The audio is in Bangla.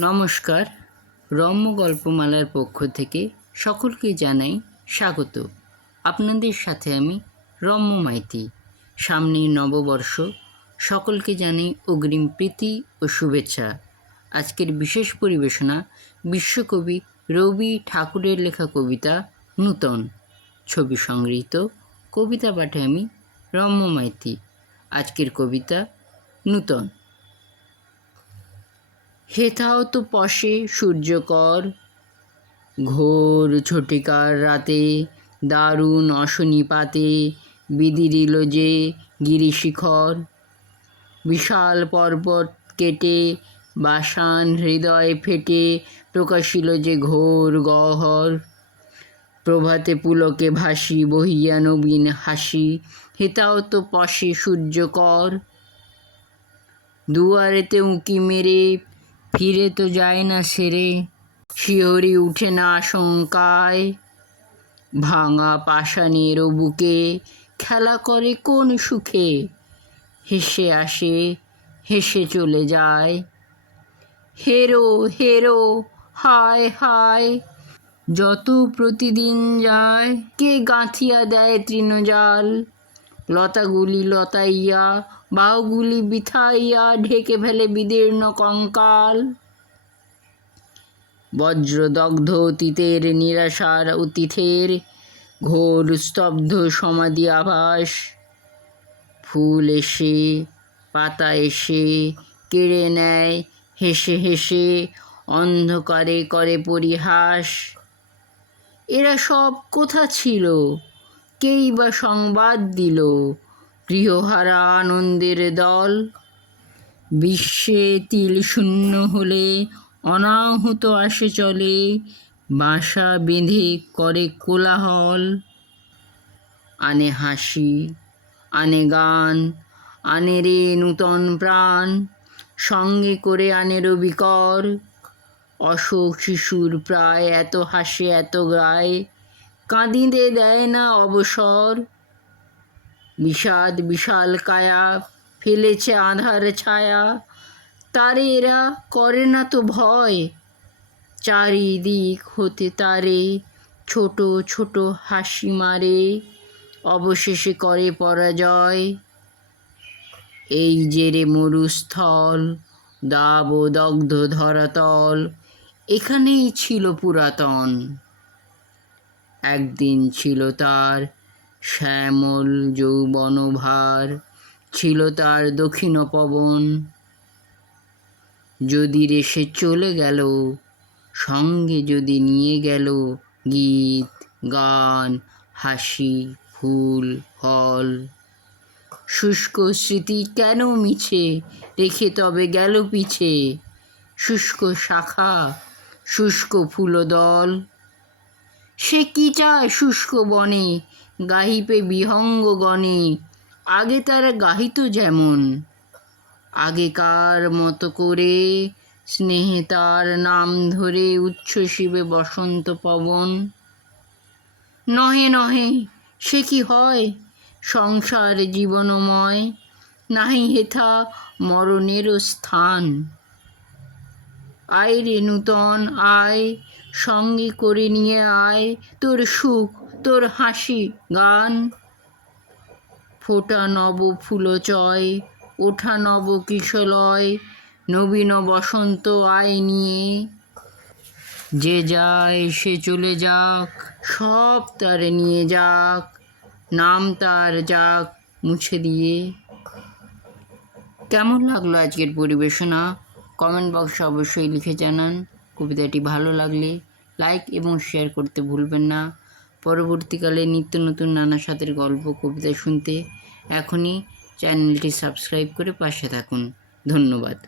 নমস্কার। রম্য গল্পমালার পক্ষ থেকে সকলকে জানাই স্বাগত। আপনাদের সাথে আমি রম্য মাইতি। সামনেই নববর্ষ, সকলকে জানাই অগ্রিম প্রীতি ও শুভেচ্ছা। আজকের বিশেষ পরিবেশনা বিশ্বকবি রবি ঠাকুরের লেখা কবিতা নূতন। ছবি সংগৃহীত। কবিতা পাঠে আমি রম্য মাইতি। আজকের কবিতা নূতন। হেথাও তো পশে সূর্যকর, ঘোর ছটিকার রাতে দারুণ অশনিপাতে বিদিরিল যে গিরিশিখর। বিশাল পর্বত কেটে বাসান হৃদয় ফেটে প্রকাশিল যে ঘোর গহ্বর। প্রভাতে পুলকে ভাসি বহিয়া নবীন হাসি, হেথাও তো পশে সূর্যকর। দুয়ারেতে উঁকি মেরে ফিরে তো যায় না সেরে, শিহরি উঠে না আশঙ্কায়। ভাঙা পাষাণের বুকে খেলা করে কোন সুখে, হেসে আসে হেসে চলে যায়। হেরো হেরো হায় হায়, যত প্রতিদিন যায় কে গাঁথিয়া দেয় তৃণজাল। লতাগুলি লতাইয়া বাহুগুলি বিথাইয়া ঢেকে ফেলে বিদীর্ণ কঙ্কাল। বজ্রদগ্ধ অতীতের নিরাশার অতীতের ঘোর স্তব্ধ সমাধি আভাস। ফুল এসে পাতা এসে কেড়ে নেয় হেসে হেসে, অন্ধকারে করে পরিহাস। এরা সব কোথা ছিল, কেই বা সংবাদ দিল, গৃহহারা আনন্দের দল। বিশ্বে তিল শূন্য হলে অনাহুত আসে চলে, বাসা বেঁধে করে কোলাহল। আনে হাসি আনে গান, আনে রে নূতন প্রাণ, সঙ্গে করে আনে রবিকর। অশোক শিশুর প্রায় এত হাসে এত গায়, কাঁদিতে দেয় না অবসর। বিষাদ বিশাল কায়া ফেলেছে আঁধার ছায়া, তারে এরা করে না তো ভয়। চারিদিক হতে তারে ছোট ছোট হাসি মারে, অবশেষে করে পরাজয়। এই যে রে মরুস্থল, দাব দগ্ধ ধরাতল, এখানেই ছিল পুরাতন। একদিন ছিল তার শ্যামল যৌবনভার, ছিল তার দক্ষিণ পবন। যদি রে সে চলে গেল, সঙ্গে যদি নিয়ে গেল গীত গান হাসি ফুল ফল। শুষ্ক স্মৃতি কেন মিছে রেখে তবে গেল পিছে, শুষ্ক শাখা শুষ্ক ফুলদল। সে কি চায় শুষ্ক বনে গাহিপে বিহঙ্গ গণে, আগে তারা গাহিত যেমন। আগেকার মতো করে স্নেহে তার নাম ধরে উচ্ছ্বসিবে বসন্ত পবন। নহে নহে সে কি হয় সংসার জীবনময়, নাহি হেথা মরণেরও স্থান। আয় রে নূতন আয়, সঙ্গে করে নিয়ে আয় তোর সুখ তোর হাসি গান। ফোটা নব ফুলচয় ওঠা নব কিশলয়, নবীন বসন্ত আয় নিয়ে। যে যায় সে চলে যাক, সব তার নিয়ে যাক, নাম তার যাক মুছে দিয়ে। কেমন লাগলো আজকের পরিবেশনা? কমেন্ট বক্সে অবশ্যই লিখে জানান। কবিতাটি ভালো লাগলে লাইক এবং শেয়ার করতে ভুলবেন না। পরবর্তীকালে নিত্য নতুন নানা স্বাদের গল্প কবিতা শুনতে এখনই চ্যানেলটি সাবস্ক্রাইব করে পাশে থাকুন। ধন্যবাদ।